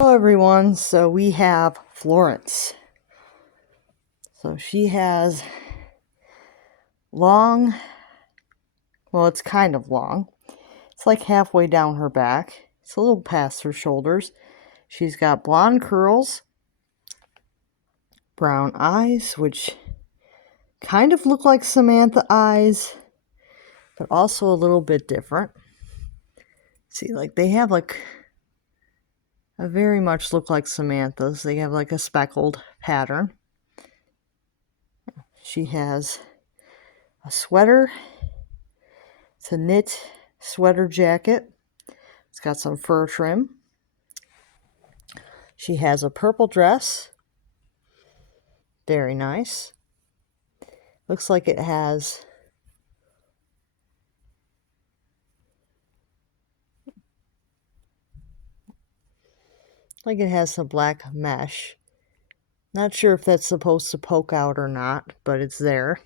Hello everyone, so we have Florence. So she has long, well it's kind of long. It's like halfway down her back. It's a little past her shoulders. She's got blonde curls, brown eyes, which kind of look like Samantha eyes, but also a little bit different. See, like they have like a very much look like Samantha's. They have like a speckled pattern. She has a sweater. It's a knit sweater jacket. It's got some fur trim. She has a purple dress. Very nice. Looks like it has some black mesh. Not sure if that's supposed to poke out or not, but it's there.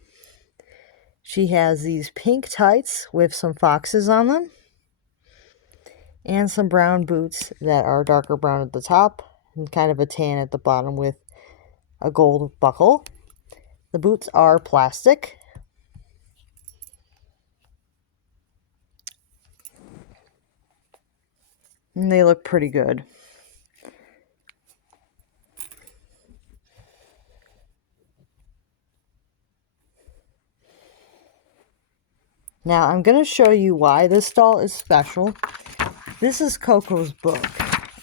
She has these pink tights with some foxes on them. And some brown boots that are darker brown at the top and kind of a tan at the bottom with a gold buckle. The boots are plastic. And they look pretty good. Now I'm going to show you why this doll is special. This is Coco's book,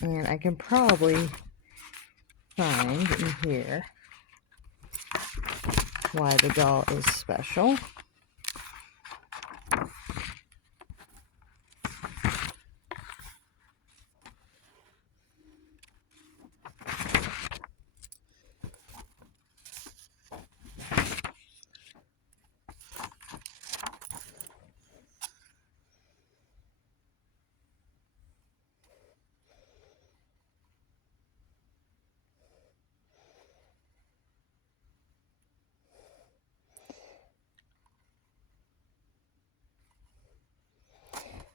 and I can probably find in here why the doll is special.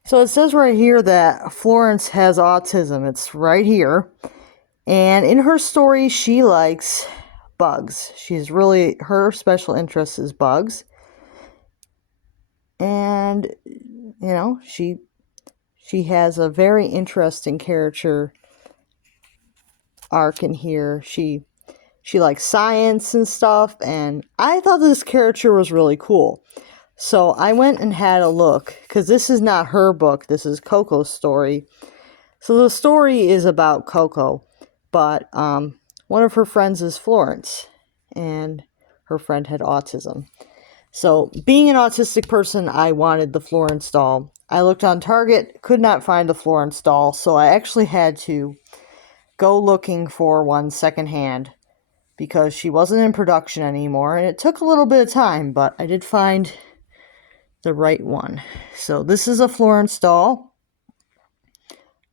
So it says right here that Florence has autism. It's right here. And in her story, she likes bugs. Her special interest is bugs. And, she has a very interesting character arc in here. She likes science and stuff, and I thought this character was really cool. So I went and had a look, because this is not her book, this is Coco's story. So the story is about Coco, but one of her friends is Florence, and her friend had autism. So being an autistic person, I wanted the Florence doll. I looked on Target, could not find the Florence doll, so I actually had to go looking for one secondhand, because she wasn't in production anymore, and it took a little bit of time, but I did find the right one. So this is a Florence doll.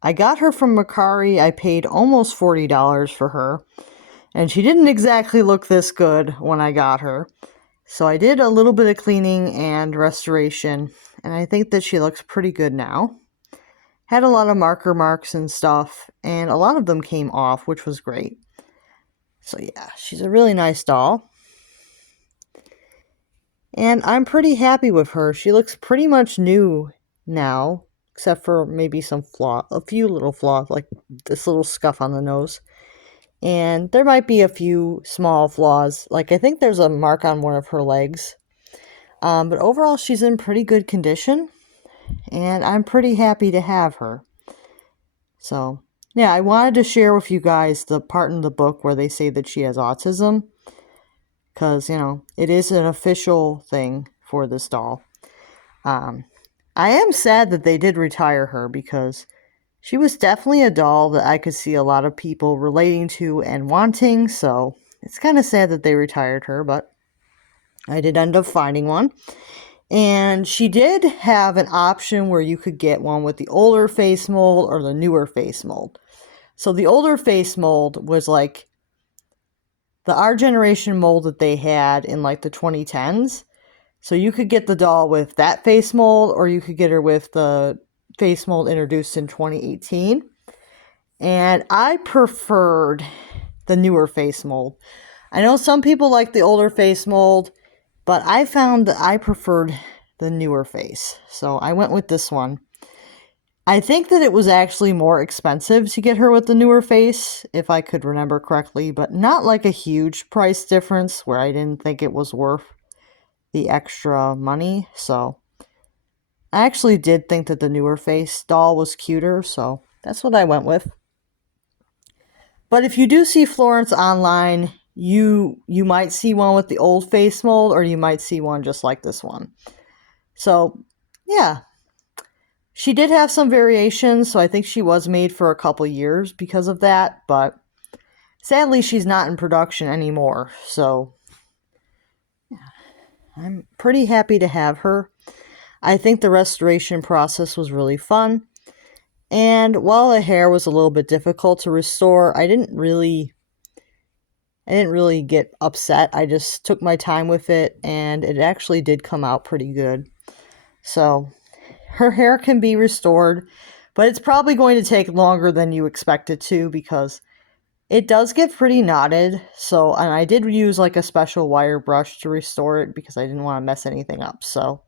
I got her from Mercari. I paid almost $40 for her, and she didn't exactly look this good when I got her. So I did a little bit of cleaning and restoration, and I think that she looks pretty good now. Had a lot of marker marks and stuff, and a lot of them came off, which was great. So yeah, she's a really nice doll. And I'm pretty happy with her. She looks pretty much new now, except for maybe a few little flaws, like this little scuff on the nose. And there might be a few small flaws, like I think there's a mark on one of her legs. But overall, she's in pretty good condition, and I'm pretty happy to have her. So, yeah, I wanted to share with you guys the part in the book where they say that she has autism, because, it is an official thing for this doll. I am sad that they did retire her, because she was definitely a doll that I could see a lot of people relating to and wanting, so it's kind of sad that they retired her, but I did end up finding one. And she did have an option where you could get one with the older face mold or the newer face mold. So the older face mold was like the Our Generation mold that they had in like the 2010s. So you could get the doll with that face mold, or you could get her with the face mold introduced in 2018. And I preferred the newer face mold. I know some people like the older face mold, but I found that I preferred the newer face. So I went with this one. I think that it was actually more expensive to get her with the newer face, if I could remember correctly, but not like a huge price difference where I didn't think it was worth the extra money. So I actually did think that the newer face doll was cuter, so that's what I went with. But if you do see Florence online, you might see one with the old face mold, or you might see one just like this one. So, yeah. She did have some variations, so I think she was made for a couple years because of that, but sadly she's not in production anymore, so I'm pretty happy to have her. I think the restoration process was really fun, and while the hair was a little bit difficult to restore, I didn't really get upset. I just took my time with it, and it actually did come out pretty good. So her hair can be restored, but it's probably going to take longer than you expect it to because it does get pretty knotted. So, and I did use like a special wire brush to restore it because I didn't want to mess anything up. So,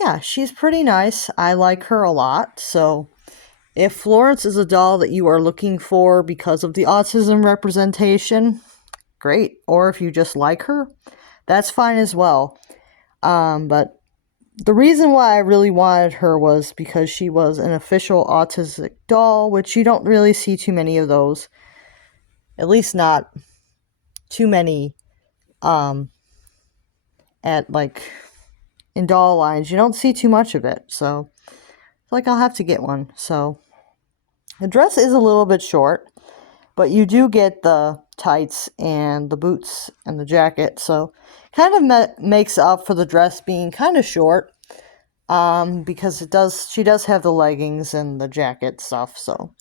yeah, she's pretty nice. I like her a lot. So, if Florence is a doll that you are looking for because of the autism representation, great. Or if you just like her, that's fine as well. But the reason why I really wanted her was because she was an official autistic doll, which you don't really see too many of those. At least not too many at like in doll lines. You don't see too much of it. So it's like I'll have to get one. So the dress is a little bit short, but you do get the tights and the boots and the jacket. So kind of makes up for the dress being kind of short. Because she does have the leggings and the jacket stuff, so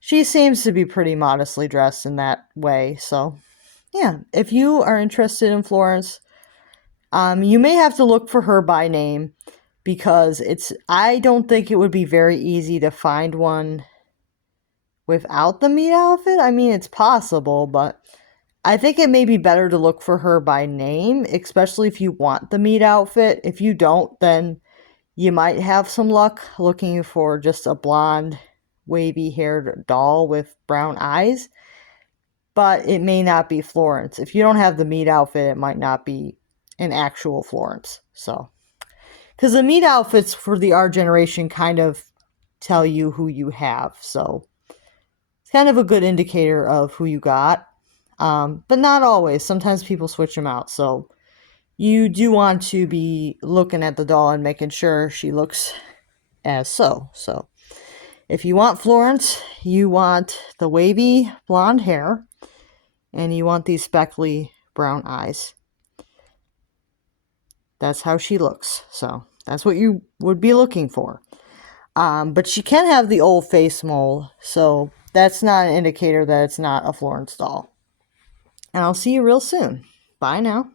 she seems to be pretty modestly dressed in that way. So, yeah, if you are interested in Florence, you may have to look for her by name because I don't think it would be very easy to find one without the meat outfit. I mean, it's possible, but I think it may be better to look for her by name, especially if you want the meat outfit. If you don't, then you might have some luck looking for just a blonde, wavy-haired doll with brown eyes, but it may not be Florence. If you don't have the meat outfit, it might not be an actual Florence. So, because the meat outfits for the Our Generation kind of tell you who you have, so it's kind of a good indicator of who you got, but not always. Sometimes people switch them out, so you do want to be looking at the doll and making sure she looks as so. So, if you want Florence, you want the wavy blonde hair, and you want these speckly brown eyes. That's how she looks. So, that's what you would be looking for. But she can have the old face mold, so that's not an indicator that it's not a Florence doll. And I'll see you real soon. Bye now.